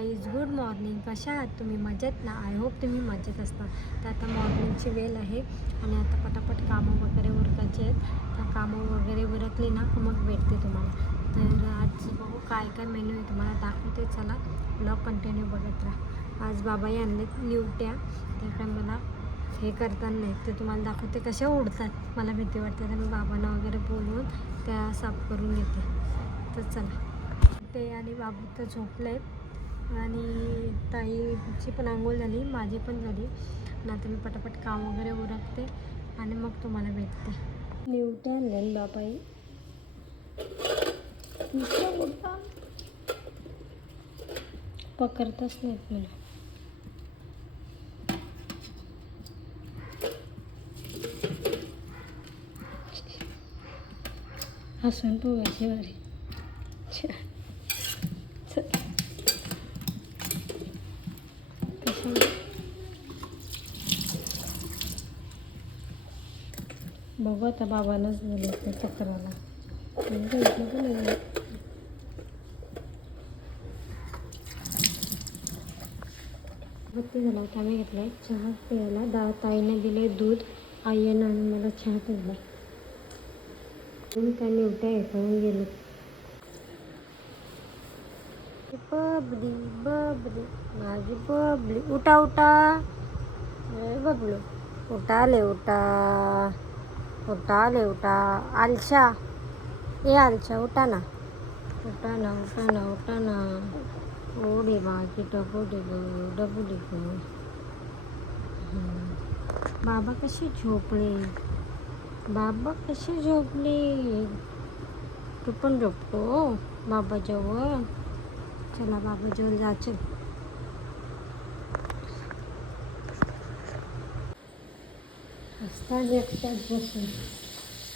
Guys, good morning. कशा आहात तुम्ही? मजेत ना? आय होप तुम्ही मजेत असता. तर आता मॉर्निंगची वेळ आहे आणि आता पटापट कामं वगैरे उरकायचे आहेत. तर कामं वगैरे उरकली ना मग भेटते तुम्हाला. तर आज बघू काय काय मेनू आहे तुम्हाला दाखवते. चला ब्लॉग कंटिन्यू बघत राहा. आज बाबाई आणलेत निवट्या. त्या काय मला हे करताना नाही ते तुम्हाला दाखवते कशा उडतात. मला भीती वाटते तर मी बाबांना वगैरे बोलवून त्या साफ करून घेते. तर चला. ते आणि बाबू तर झोपले आणि ताईची पण आंघोळ झाली, माझी पण झाली. आता मी पटापट काम वगैरे उरकते आणि मग तुम्हाला भेटते. निवट्या आणले बाबाई. पकडतच नाहीत मला. हसून पोहायची वारी. बघू आता बाबांनाच बोलत ते पकडायला. बत्ती झाला होता. आम्ही घेतला चहा प्यायला. ताईने दिले दूध, आईने आणि मला चहा ठेवला. तुम्ही काय निवट्या हे करून गेले. बबली बबली माझी बबली, उठा उठा बबलू, उठा ले उठा, उठा ले उठा. आलशा ए आलशा, उठा ना, उठा ना, उठा ना, उठा ना. ओढे माझी डबुडी गं, डबुडी गं. बाबा कसे झोपले, बाबा कसे झोपले. तू पण झोपतो बाबाजवळ. चला बाबाजवळ जायचं. असतात एकट्यात बसून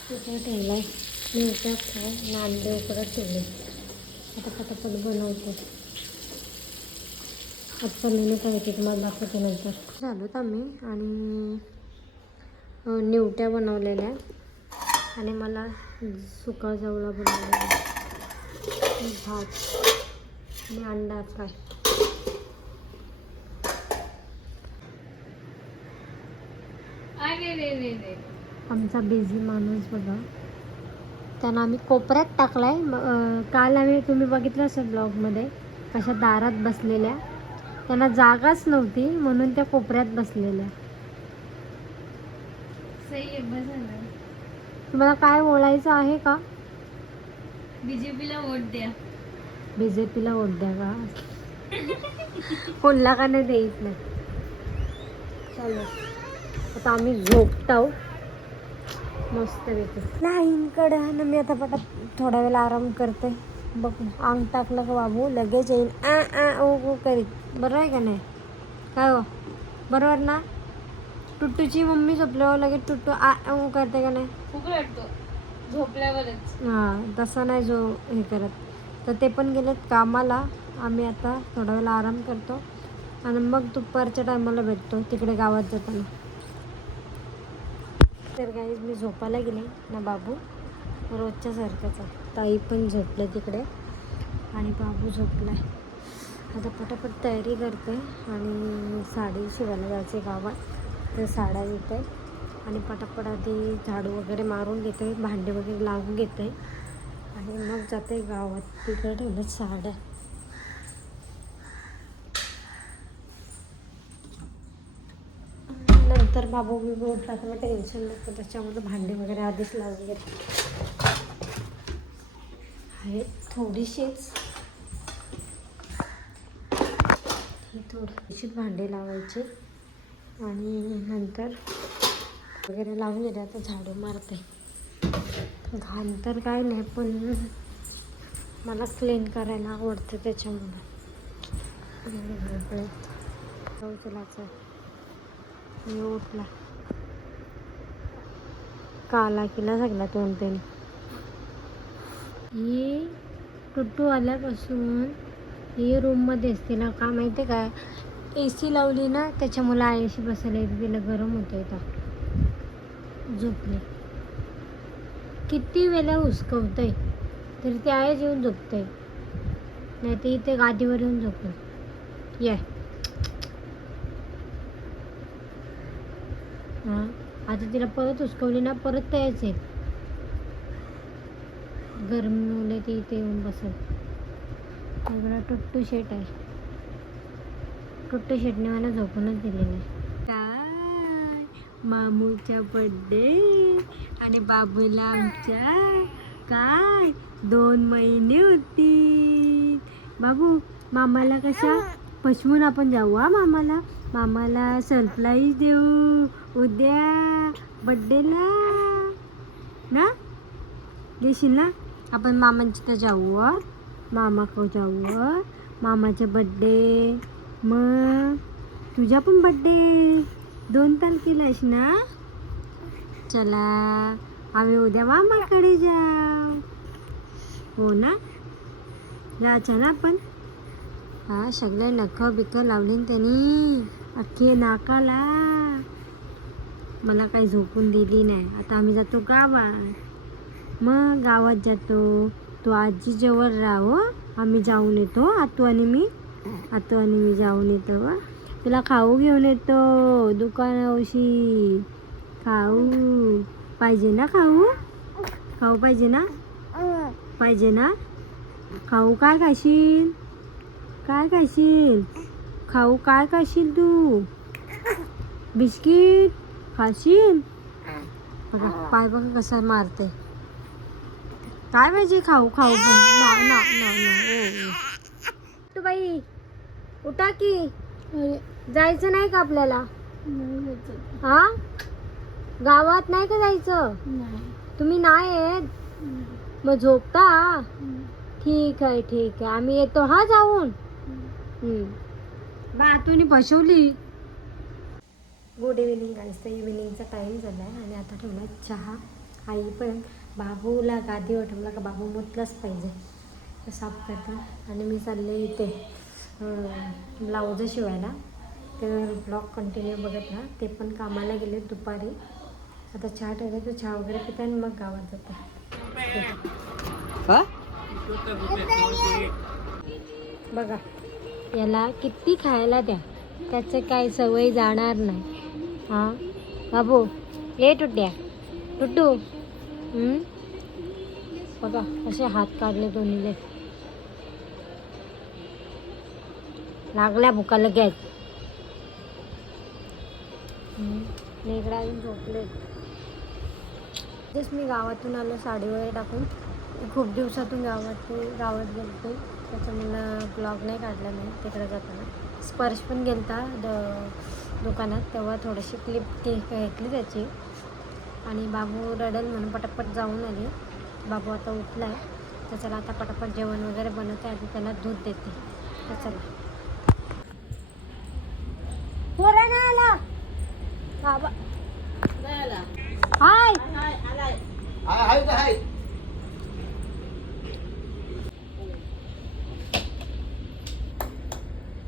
तिथे ठेवलाय निवट्या फ्राय, नांदे उकडत ठेवले. आता पटापट बनवतो. आजचा मेनू काय होते तुम्हाला दाखवते नंतर. झालोत आम्ही आणि निवट्या बनवलेल्या आणि मला सुका जवळा बनवलेला, भात आणि अंडा फ्राय. आमचा बिझी माणूस बघा. त्यांना आम्ही कोपऱ्यात टाकलाय. काल तुम्ही बघितलं असेल ब्लॉगमध्ये कशा दारात बसलेल्या. त्यांना जागाच नव्हती म्हणून त्या कोपऱ्यात बसलेल्या. तुम्हाला काय बोलायचं आहे का? बीजेपीला वोट द्या. बीजेपीला वोट द्या का? कोणला का नाही देत नाही. चलो आता आम्ही झोपतो मस्त पैकी लाईनकडे. आणि मी आता थोडा वेळ आराम करते. बघ अंग टाकलं का बाबू लगेच येईल ओ करीत. बरोबर आहे का नाही? काय हो बरोबर ना? टुट्टूची मम्मी झोपल्यावर लगेच टुट्टू ओ करते का नाही? झोपल्यावरच. हां तसं नाही जो हे करत. तर ते पण गेलेत कामाला. आम्ही आता थोडा वेळ आराम करतो आणि मग दुपारच्या टायमाला भेटतो तिकडे गावात जाताना. तर काही मी झोपायला गेले ना बाबू रोजच्या सारखंच आहे. ताई पण झोपले तिकडे आणि बाबू झोपला आहे. आता पटापट तयारी करते आणि साडी शिवायला जायचे गावात. तर साड्या घेते आणि पटापट आधी झाडू वगैरे मारून घेते, भांडे वगैरे लावून घेते आणि मग जाते गावात. तिकडे ठेवल्यात साड्या. नंतर बाबू बिबू उठला तर मग टेन्शन नको, त्याच्यामुळे भांडे वगैरे आधीच लावून घेते. आहे थोडीशीच ही थोडीशीच भांडे लावायची आणि नंतर वगैरे लावून घेते. आता झाडू मारते. घाण तर काय नाही पण मला क्लीन करायला आवडतं त्याच्यामुळे. चलाचं मी उठला काला केला सगळा तोंड. ही टुट्टू आल्यापासून ही रूममध्ये असते ना. का माहिती आहे का? AC लावली ना त्याच्यामुळे आईशी बसायला येते. तिला गरम होतं इथं. झोपली किती वेळा हुसकवतंय तरी ते आईच येऊन झोपतंय. नाही तर इथे गादीवर येऊन झोपलं. ये हा आता तिला परत उचकवली ना परत तयाच आहे. गरमी मुले ती इथे येऊन बसेल. सगळा टुट्टू शेट आहे. टुट्टू शेटने मला झोपूनच दिले नाही. काय मामूचा बर्थडे आणि बाबूला आमच्या काय 2 महिने होती. बाबू मामाला कशा पशवून आपण जाऊ हा मामाला सरप्राईज देऊ उद्या बर्थडेला ना. देशील ना आपण मामांच्या तर जाऊ मामाकडे जाऊ मामाचा बर्थडे. मग तुझा पण बर्थडे 2 तारखेला आहेस ना. चला आम्ही उद्या मामाकडे जाऊ. हो ना जायचं ना आपण. हा सगळे नखं बिकं लावले त्यांनी अख्खे नाकाला. मला काही झोपून दिली नाही. आता आम्ही जातो गावात. मग गावात जातो. तू आजी जवळ राह आम्ही जाऊन येतो. आतू आणि मी जाऊन येतो. तुला खाऊ घेऊन येतो दुकानावशी. खाऊ पाहिजे ना. खाऊ पाहिजे ना. खाऊ काय खाशील खाऊ काय खाशील तू. बिस्किट खाशील. बघा पाय बघा कसा मारते. काय पाहिजे खाऊ ना तू बाई उठा की. जायचं नाही का आपल्याला. हा गावात नाही का जायचं. तुम्ही नाही येत मग झोपता. ठीक आहे आम्ही येतो हा जाऊन. बातूनी फसवली. गुड इव्हिनिंग गाईस. तर इव्हिनिंगचा टाईम झाला आहे आणि आता ठेवला चहा. आई पण बाबूला गादीवर ठेवला का बाबू मुतलाच पाहिजे तर साफ करतात. आणि मी चालले इथे ब्लाऊज शिवायला. तर ब्लॉग कंटिन्यू बघत राहा. ते पण कामाला गेले दुपारी. आता चहा ठेवला तर चहा वगैरे पिता आणि मग गावात जातो. बघा याला किती खायला द्या त्याचं काय सवय जाणार नाही. हां बाबू ये टुट्टू बघा असे हात काढले दोन्हीले. लागल्या भुकाला घ्यायच. इकडे अजून झोपले. तेच मी गावातून आलो साडी वगैरे टाकून. खूप दिवसातून गावात गेलते त्याच्यामुळं ब्लॉग नाही काढला नाही. तिकडे जाताना स्पर्श पण गेलता दुकानात तेव्हा थोडीशी क्लिप घेतली त्याची. आणि बाबू रडल म्हणून पटापट जाऊन आली. बाबू आता उठला आहे तर चला आता पटापट जेवण वगैरे बनवते. आधी त्याला दूध देते. तर चला पोरा नाही आला बाबा. हाय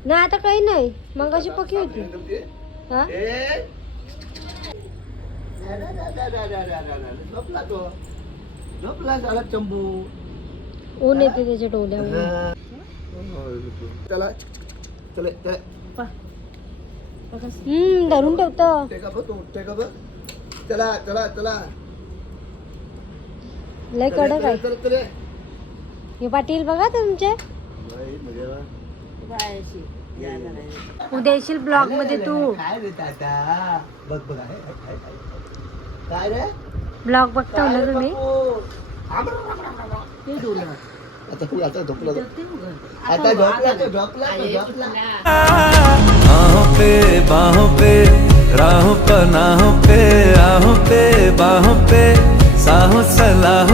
नाही आता काही नाही. मग अशी पकी होती. हा ऊन येते त्याच्या डोल्यावर. धरून ठेवतो. लय कडक आहे हे पाटील बघा तुमचे. उद्या येशील ब्लॉग मध्ये तू. ब्लॉग बघता ना तुम्ही. बाहों पे राहों पनाहों पे आहों पे बाहों पे साहों सलाहों